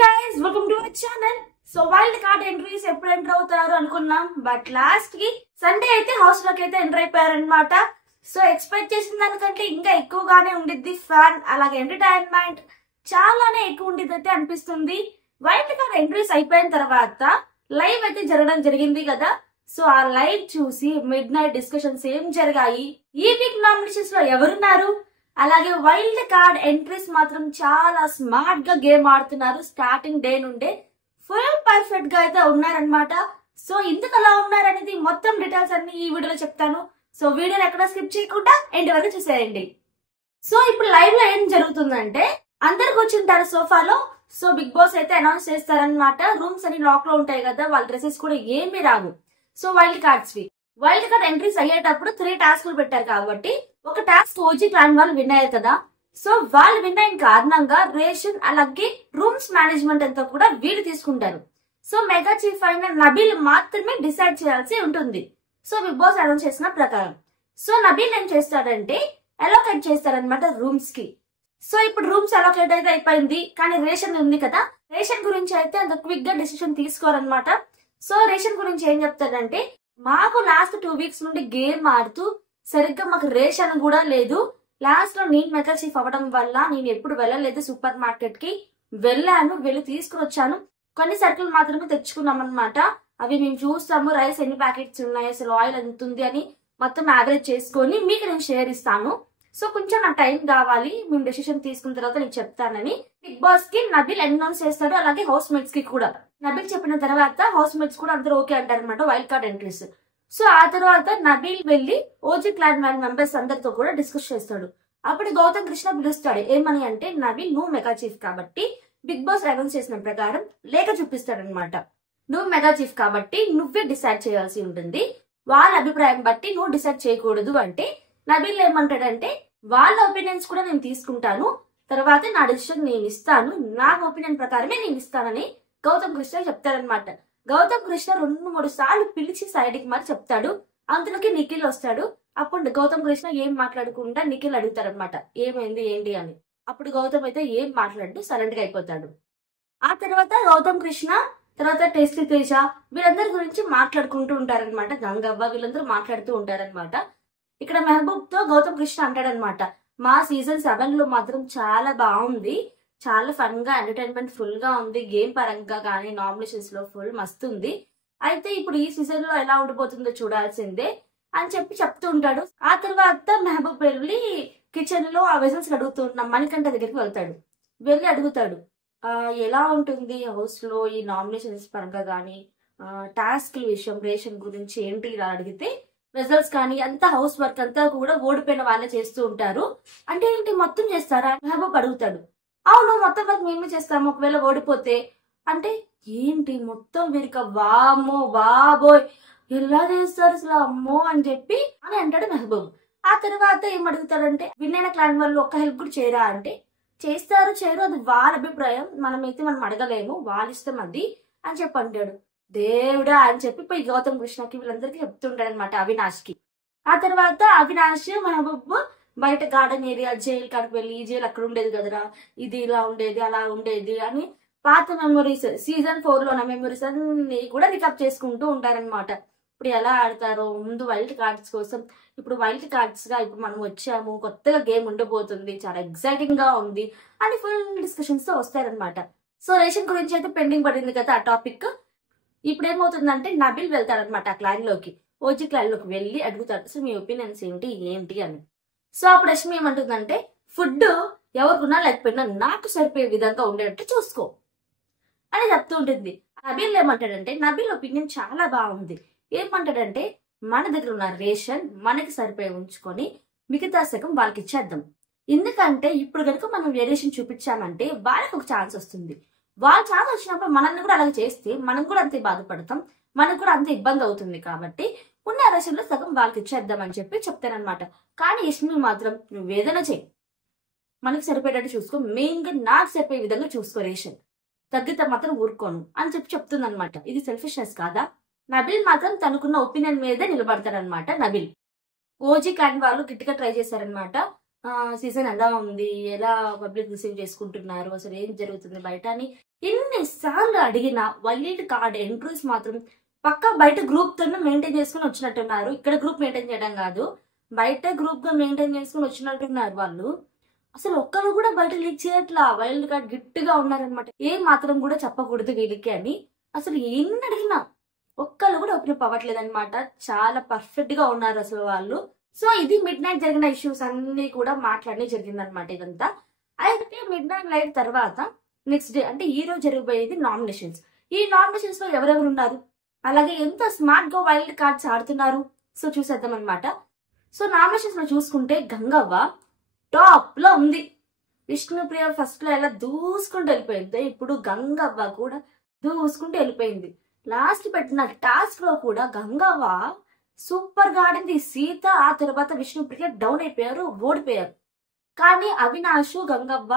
guys, welcome to our channel. So wild card entries ఎప్పుడు enter అవుతారు అనుకున్నాం, but last కి సండే అయితే హౌస్ లోకి అయితే ఎంటర్ అయిపోయారు అనమాట. సో ఎక్స్పెక్ట్ చేసిన దానికంటే ఇంకా ఎక్కువగానే ఉండిద్ది ఫ్యాన్, అలాగే ఎంటర్టైన్మెంట్ చాలానే ఎక్కువ ఉండిద్ది అయితే అనిపిస్తుంది. వైల్డ్ కార్డ్ ఎంట్రీస్ అయిపోయిన తర్వాత లైవ్ అయితే జరగడం జరిగింది కదా. సో ఆ లైవ్ చూసి మిడ్ నైట్ డిస్కషన్స్ ఏం జరిగాయి, ఈ వీక్ నామినేషన్స్ లో ఎవరున్నారు, అలాగే వైల్డ్ కార్డ్ ఎంట్రీస్ మాత్రం చాలా స్మార్ట్ గా గేమ్ ఆడుతున్నారు. స్టార్టింగ్ డే నుండే ఫుల్ పర్ఫెక్ట్ గా అయితే ఉన్నారనమాట. సో ఇందుకు అలా ఉన్నారనేది మొత్తం డీటెయిల్స్ అన్ని ఈ వీడియోలో చెప్తాను. సో వీడియోని ఎక్కడ స్కిప్ చేయకుండా ఎండ్ వరకు చూసేయండి. సో ఇప్పుడు లైవ్ లో ఏం జరుగుతుందంటే అందరు కూర్చుంటారు సోఫాలో. సో బిగ్ బాస్ అయితే అనౌన్స్ చేస్తారనమాట. రూమ్స్ అన్ని లాక్ లో ఉంటాయి కదా, వాళ్ళ డ్రెస్సెస్ కూడా ఏమీ రావు. సో వైల్డ్ కార్డ్ ఎంట్రీస్ అయ్యేటప్పుడు 3 టాస్క్లు పెట్టారు కాబట్టి ఒక టాస్క్ ఓజీ క్లాన్ వాళ్ళు విన్ అయ్యారు కదా. సో వాళ్ళు విన్ అయిన కారణంగా రేషన్ అలాగే రూమ్స్ మేనేజ్మెంట్ అంతా కూడా వీళ్ళు తీసుకుంటారు. సో మెగా చీఫ్ అయిన నబీల్ మాత్రమే డిసైడ్ చేయాల్సి ఉంటుంది. సో బిగ్ బాస్ అనౌన్స్ చేసిన ప్రకారం సో నబీల్ ఏం చేస్తాడంటే అలోకేట్ చేస్తాడనమాట రూమ్స్ కి. సో ఇప్పుడు రూమ్స్ అలోకేట్ అయితే అయిపోయింది, కానీ రేషన్ ఉంది కదా, రేషన్ గురించి అయితే అంత క్విక్ గా డిసిషన్ తీసుకోరనమాట. సో రేషన్ గురించి ఏం చెప్తాడంటే, మాకు లాస్ట్ 2 వీక్స్ నుండి గేమ్ ఆడుతూ సరిగ్గా మాకు రేషన్ కూడా లేదు. లాస్ట్ లో నేను మెగా చీఫ్ అవ్వడం వల్ల నేను ఎప్పుడు వెళ్ళలేదు సూపర్ మార్కెట్ కి. వెళ్ళి తీసుకుని వచ్చాను, కొన్ని సరుకులు మాత్రమే తెచ్చుకున్నాం అనమాట. అవి మేము చూస్తాము, రైస్ ఎన్ని ప్యాకెట్స్ ఉన్నాయి, అసలు ఆయిల్ ఎంత ఉంది అని మొత్తం యావరేజ్ చేసుకొని మీకు నేను షేర్ ఇస్తాను. సో కొంచెం నాకు టైం కావాలి, మేము డెసిషన్ తీసుకున్న తర్వాత నేను చెప్తానని బిగ్ బాస్ కి నబీల్ అనౌన్స్ చేస్తాడు. అలాగే హౌస్ మేట్స్ కి కూడా నబీల్ చెప్పిన తర్వాత హౌస్ మేట్స్ కూడా అందరూ ఓకే అంటారు అనమాట వైల్డ్ కార్డ్ ఎంట్రీస్. సో ఆ తర్వాత నబీల్ వెళ్లి ఓజీ క్లాన్ మెంబర్స్ అందరితో కూడా డిస్కస్ చేస్తాడు. అప్పుడు గౌతమ్ కృష్ణ పిలుస్తాడు. ఏమని అంటే, నబీల్ నువ్వు మెగా చీఫ్ కాబట్టి బిగ్ బాస్ అనౌన్స్ చేసిన ప్రకారం లేఖ చూపిస్తాడనమాట. నువ్వు మెగా చీఫ్ కాబట్టి నువ్వే డిసైడ్ చేయాల్సి ఉంటుంది, వాళ్ళ అభిప్రాయం బట్టి నువ్వు డిసైడ్ చేయకూడదు అంటే నబీల్ ఏమంటాడంటే, వాళ్ళ ఒపీనియన్స్ కూడా నేను తీసుకుంటాను, తర్వాత నా డిసిషన్ నేను ఇస్తాను, నా ఒపీనియన్ ప్రకారమే నేను ఇస్తానని గౌతమ్ కృష్ణ చెప్తాడనమాట. గౌతమ్ కృష్ణ 2-3 సార్లు పిలిచి సైడ్ కి మరి చెప్తాడు. అందులోకి నిఖిల్ వస్తాడు. అప్పుడు గౌతమ్ కృష్ణ ఏం మాట్లాడకుండా నిఖిల్ అడుగుతారనమాట, ఏమైంది ఏంటి అని. అప్పుడు గౌతమ్ అయితే ఏం మాట్లాడు సైలెంట్ గా అయిపోతాడు. ఆ తర్వాత గౌతమ్ కృష్ణ తర్వాత టేస్టీ తేజ వీళ్ళందరి గురించి మాట్లాడుకుంటూ ఉంటారనమాట. గంగవ్వ వీళ్ళందరూ మాట్లాడుతూ ఉంటారనమాట. ఇక్కడ మెహబూబ్ తో గౌతమ్ కృష్ణ అంటాడనమాట, మా సీజన్ 7 లో మాత్రం చాలా బాగుంది, చాలా ఫన్ గా ఎంటర్టైన్మెంట్ ఫుల్ గా ఉంది, గేమ్ పరంగా కానీ నామినేషన్స్ లో ఫుల్ మస్తు ఉంది. అయితే ఇప్పుడు ఈ సీజన్ లో ఎలా ఉండిపోతుందో చూడాల్సిందే అని చెప్తూ ఉంటాడు. ఆ తర్వాత మెహబూబ్ వెళ్ళి కిచెన్ లో ఆ వెజల్స్ అడుగుతూ ఉన్న మణికంఠ దగ్గరికి వెళ్తాడు. వెళ్ళి అడుగుతాడు, ఎలా ఉంటుంది హౌస్ లో ఈ నామినేషన్స్ పరంగా కానీ టాస్క్ విషయం రేషన్ గురించి ఏంటి ఇలా అడిగితే, రిజల్ట్స్ కానీ అంతా హౌస్ వర్క్ అంతా కూడా ఓడిపోయిన వాళ్ళే చేస్తూ ఉంటారు అంటే ఏంటి మొత్తం చేస్తారా మెహబూబ్ అడుగుతాడు. అవును మొత్తం వర్క్ మేమే చేస్తాము ఒకవేళ ఓడిపోతే అంటే, ఏంటి మొత్తం వీరిక వామో బాబోయ్ ఎలా చేస్తారు అసలు అమ్మో అని చెప్పి అని అంటాడు మెహబూబ్. ఆ తర్వాత ఏం అడుగుతాడంటే, విన్నైన క్లాన్ వాళ్ళు ఒక్క హెల్ప్ కూడా చేయరా అంటే, చేస్తారు చేయరు అది వాళ్ళ అభిప్రాయం, మనమైతే మనం అడగలేము, వాళ్ళ ఇష్టం అది అని చెప్పి అంటాడు. దేవుడా అని చెప్పి పోయి గౌతమ్ కృష్ణకి వీళ్ళందరికీ చెప్తుంటాడు అనమాట, అవినాష్ కి. ఆ తర్వాత అవినాష్ మెహబూబ్ బయట గార్డెన్ ఏరియా జైలు కాడికి వెళ్ళి, ఈ జైలు అక్కడ ఉండేది కదరా, ఇది ఇలా ఉండేది అలా ఉండేది అని పాత మెమరీస్ సీజన్ 4 లో ఉన్న మెమరీస్ అన్ని కూడా రికప్ చేసుకుంటూ ఉంటారనమాట. ఇప్పుడు ఎలా ఆడతారో ముందు వైల్డ్ కార్డ్స్ కోసం, ఇప్పుడు వైల్డ్ కార్డ్స్ గా ఇప్పుడు మనం వచ్చాము, కొత్తగా గేమ్ ఉండబోతుంది, చాలా ఎక్సైటింగ్ గా ఉంది అని ఫుల్ డిస్కషన్స్ తో వస్తారనమాట. సో రేషన్ గురించి అయితే పెండింగ్ పడింది కదా ఆ టాపిక్. ఇప్పుడు ఏమవుతుందంటే నబీల్ వెళ్తారనమాట ఆ క్లాన్ లోకి, ఓజీ క్లాన్ లోకి వెళ్ళి అడుగుతాడు, సో మీ ఒపీనియన్స్ ఏంటి అని. సో అప్పుడు రష్మి ఏమంటుందంటే, ఫుడ్ ఎవరికున్నా లేకపోయినా నాకు సరిపోయే విధంగా ఉండేటట్టు చూసుకో అని చెప్తూ ఉంటుంది. నబీల్ ఏమంటాడంటే, నబీల్ ఒపీనియన్ చాలా బాగుంది. ఏమంటాడంటే, మన దగ్గర ఉన్న రేషన్ మనకి సరిపోయి ఉంచుకొని మిగతా సగం వాళ్ళకి ఇచ్చేద్దాం. ఎందుకంటే ఇప్పుడు కనుక మనం వేరియేషన్ చూపించామంటే వాళ్ళకి ఒక ఛాన్స్ వస్తుంది, వాళ్ళ ఛాన్స్ వచ్చినప్పుడు మనల్ని కూడా అలాగే చేస్తే మనం కూడా అంతే బాధపడతాం, మనకు కూడా అంతే ఇబ్బంది అవుతుంది. కాబట్టి ఉన్న రేషన్ లో సగం వాళ్ళకి ఇచ్చేద్దాం అని చెప్పి చెప్తానమాట. కానీ యష్మి మాత్రం నువ్వు ఏదైనా చెయ్యి, మనకి సరిపోయేటట్టు చూసుకో, మెయిన్ గా నాకు సరిపోయే విధంగా చూసుకో, రేషన్ తగ్గితే మాత్రం ఊరుకోను అని చెప్పి చెప్తుందనమాట. ఇది సెల్ఫిష్నెస్ కాదా? నబీల్ మాత్రం తనకున్న ఒపీనియన్ మీదే నిలబడతారనమాట. నబీల్ ఓజీ క్లాన్ వాళ్ళు గట్టిగా ట్రై చేశారనమాట. సీజన్ ఎలా ఉంది, ఎలా పబ్లిక్ రిసీవ్ చేసుకుంటున్నారు, అసలు ఏం జరుగుతుంది బయట అని ఎన్నిసార్లు అడిగిన వైల్డ్ కార్డ్ ఎంట్రీస్ మాత్రం పక్కా బయట గ్రూప్ తో మెయింటైన్ చేసుకుని వచ్చినట్టున్నారు. ఇక్కడ గ్రూప్ మెయింటైన్ చేయడం కాదు, బయట గ్రూప్ గా మెయింటైన్ చేసుకుని వచ్చినట్టున్నారు వాళ్ళు. అసలు ఒక్కరు కూడా బయట లీక్ చేయట్లా. వైల్డ్ కార్డ్ గిట్టిగా ఉన్నారనమాట. ఏం మాత్రం కూడా చెప్పకూడదు వీళ్ళకి అని. అసలు ఏం అడిగినా ఒక్కళ్ళు కూడా ఓపెన్ అవ్వట్లేదు అనమాట. చాలా పర్ఫెక్ట్ గా ఉన్నారు అసలు వాళ్ళు. సో ఇది మిడ్ నైట్ జరిగిన ఇష్యూస్ అన్ని కూడా మాట్లాడి జరిగింది అనమాట ఇదంతా. అయితే మిడ్ నైట్ లైట్ తర్వాత నెక్స్ట్ డే అంటే ఈ రోజు జరిగిపోయేది నామినేషన్స్. ఈ నామినేషన్స్ లో ఎవరెవరు ఉన్నారు, అలాగే ఎంత స్మార్ట్ గా వైల్డ్ కార్డ్స్ ఆడుతున్నారు, సో చూసేద్దాం అనమాట. సో నామినేషన్స్ లో చూసుకుంటే గంగవ్వ టాప్ లో ఉంది. విష్ణుప్రియ ఫస్ట్ లో ఎలా దూసుకుంటూ వెళ్ళిపోయింది, ఇప్పుడు గంగవ్వ కూడా దూసుకుంటూ వెళ్ళిపోయింది. లాస్ట్ పెట్టిన టాస్క్ లో కూడా గంగవ్వ సూపర్ గా ఆడింది. సీత ఆ తర్వాత విష్ణుప్రియ డౌన్ అయిపోయారు, ఓడిపోయారు. కానీ అవినాష్ గంగవ్వ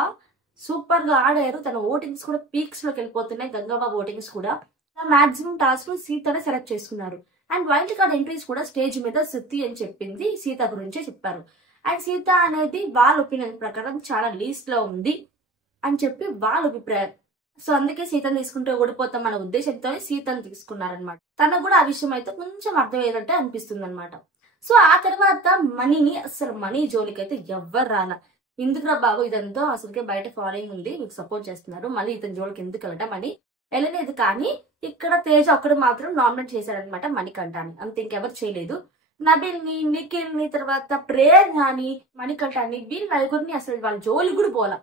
సూపర్ గా ఆడారు. తన ఓటింగ్స్ కూడా పీక్స్ లోకి వెళ్ళిపోతున్నాయి. గంగవ్వ ఓటింగ్స్ కూడా మాక్సిమం టాస్క్ సీతనే సెలెక్ట్ చేసుకున్నారు. అండ్ వైల్డ్ కార్డ్ ఎంట్రీస్ కూడా స్టేజ్ మీద శృతి అని చెప్పింది, సీత గురించే చెప్పారు. అండ్ సీత అనేది వాళ్ళ ఒపీనియన్ ప్రకారం చాలా లీస్ట్ లో ఉంది అని చెప్పి వాళ్ళ అభిప్రాయం. సో అందుకే సీతను తీసుకుంటే ఓడిపోతాం అనే ఉద్దేశంతో సీతను తీసుకున్నారనమాట. తనకు కూడా ఆ విషయం అయితే కొంచెం అర్థమయ్యేదంటే అనిపిస్తుంది అనమాట. సో ఆ తర్వాత మనీని అసలు మనీ జోలికి అయితే ఎవ్వరు రాల. ఎందుకురా బాబు ఇదంతా అసలుకే బయట ఫాలోయింగ్ ఉంది, మీకు సపోర్ట్ చేస్తున్నారు, మళ్ళీ ఇతని జోలికి ఎందుకు వెళ్ళటం అని వెళ్ళలేదు. కానీ ఇక్కడ తేజ ఒక్కడు మాత్రం నామినేట్ చేశాడనమాట మణికంఠని, అంత ఇంకెవరు చేయలేదు. నబిల్ ని, నిఖిల్ ని, తర్వాత ప్రేరణని, మణికంఠని, వీళ్ళ నలుగురిని అసలు వాళ్ళ జోలి కూడా పోలా.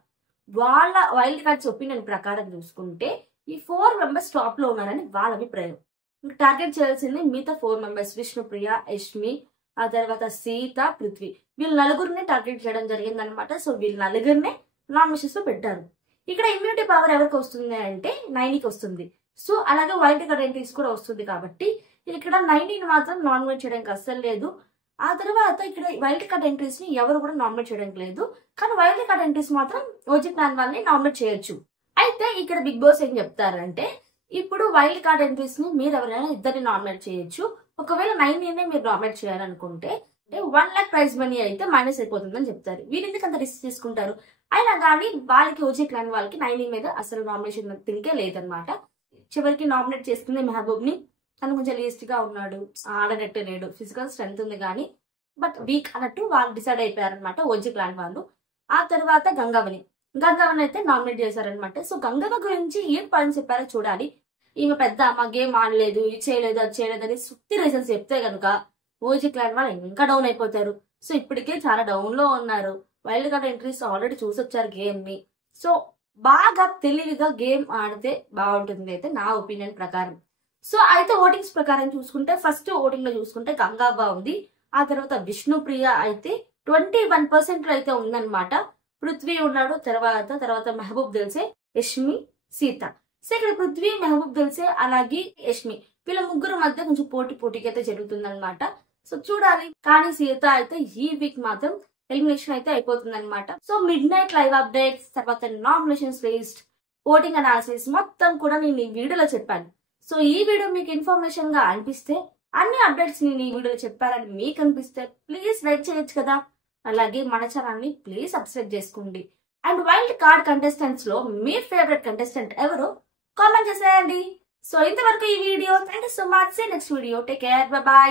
వాళ్ళ వైల్డ్ కార్డ్స్ ఒపీనియన్ ప్రకారం చూసుకుంటే ఈ 4 మెంబర్స్ టాప్ లో ఉన్నారని వాళ్ళ అభిప్రాయం. టార్గెట్ చేయాల్సింది మిగతా 4 మెంబర్స్ విష్ణుప్రియ, యష్మి, ఆ తర్వాత సీత, పృథ్వీ, వీళ్ళ నలుగురిని టార్గెట్ చేయడం జరిగింది అనమాట. సో వీళ్ళ నలుగురినే నామినేషన్స్ లో పెట్టారు. ఇక్కడ ఇమ్యూనిటీ పవర్ ఎవరికి వస్తుంది అంటే 9కి వస్తుంది. సో అలాగే వైల్డ్ కార్డ్ ఎంట్రీస్ కూడా వస్తుంది. కాబట్టి ఇక్కడ 9ని మాత్రం నామినేట్ చేయడానికి అస్సలు లేదు. ఆ తర్వాత ఇక్కడ వైల్డ్ కార్డ్ ఎంట్రీస్ ని ఎవరు కూడా నామినేట్ చేయడానికి లేదు. కానీ వైల్డ్ కార్డ్ ఎంట్రీస్ మాత్రం ఓజీ ప్లాన్ వాళ్ళని నామినేట్ చేయొచ్చు. అయితే ఇక్కడ బిగ్ బాస్ ఏం చెప్తారంటే ఇప్పుడు వైల్డ్ కార్డ్ ఎంట్రీస్ ని మీరు ఎవరైనా ఇద్దరిని నామినేట్ చేయొచ్చు. ఒకవేళ 9నే మీరు నామినేట్ చేయాలనుకుంటే 1 lakh ప్రైజ్ మనీ అయితే మైనస్ అయిపోతుందని చెప్తారు. వీళ్ళు ఎందుకు అంత రిస్క్ తీసుకుంటారు? అయినా కానీ వాళ్ళకి ఓజీ క్లాన్ వాళ్ళకి 9 మీద అసలు నామినేషన్ థింకే లేదనమాట. చివరికి నామినేట్ చేసుకుంది మెహబూబ్ ని. తను కొంచెం లీస్ట్ గా ఉన్నాడు, ఆడనట్టు లేడు, ఫిజికల్ స్ట్రెంత్ ఉంది కానీ బట్ వీక్ అన్నట్టు వాళ్ళు డిసైడ్ అయిపోయారనమాట ఓజీ క్లాన్ వాళ్ళు. ఆ తర్వాత గంగవ్వని అయితే నామినేట్ చేశారనమాట. సో గంగవ్వ గురించి ఏం పాయింట్స్ చెప్పారో చూడాలి. ఈమె పెద్ద అమ్మ, గేమ్ ఆడలేదు, ఇది చేయలేదు, అది చేయలేదు అని సుత్తి రీజన్స్ చెప్తే కనుక ఓజీ క్లాన్ వాళ్ళు ఇంకా డౌన్ అయిపోతారు. సో ఇప్పటికే చాలా డౌన్ లో ఉన్నారు. వైల్డ్ కార్డ్ ఎంట్రీస్ ఆల్రెడీ చూసొచ్చారు గేమ్ ని. సో బాగా తెలివిగా గేమ్ ఆడితే బాగుంటుంది అయితే నా ఒపీనియన్ ప్రకారం. సో అయితే ఓటింగ్స్ ప్రకారం చూసుకుంటే ఫస్ట్ ఓటింగ్ లో చూసుకుంటే గంగవ్వ ఉంది. ఆ తర్వాత విష్ణుప్రియ అయితే 21% లో అయితే ఉందన్నమాట. పృథ్వీ ఉన్నాడు, తర్వాత మెహబూబ్ దిల్సే, యష్మి, సీత. సో ఇక్కడ పృథ్వీ, మెహబూబ్ దిల్సే అలాగే యష్మి వీళ్ళ ముగ్గురు మధ్య కొంచెం పోటీకి అయితే జరుగుతుందన్నమాట. సో చూడాలి. కానీ సీత అయితే ఈ వీక్ మాత్రం ఎలిమినేషన్ అయితే అయిపోతుంది అనమాట. So mid night live updates, తర్వాత నామినేషన్స్ లిస్ట్, ఓటింగ్ అనాలిసిస్ మొత్తం కూడా నేను ఈ వీడియోలో చెప్పాను. సో ఈ వీడియో మీకు ఇన్ఫర్మేషన్ గా అనిపిస్తే, అన్ని అప్డేట్స్ నేను ఈ వీడియోలో చెప్పారని మీకు అనిపిస్తే ప్లీజ్ లైక్ చేయొచ్చు కదా. అలాగే మన ఛానల్ ని ప్లీజ్ సబ్స్క్రైబ్ చేసుకోండి. అండ్ వైల్డ్ కార్డ్ కంటెస్టెంట్స్ లో మీ ఫేవరెట్ కంటెస్టెంట్ ఎవరో కామెంట్ చేసేయండి. సో ఇంతవరకు ఈ video. Thank you so much. Next video. Take care. By.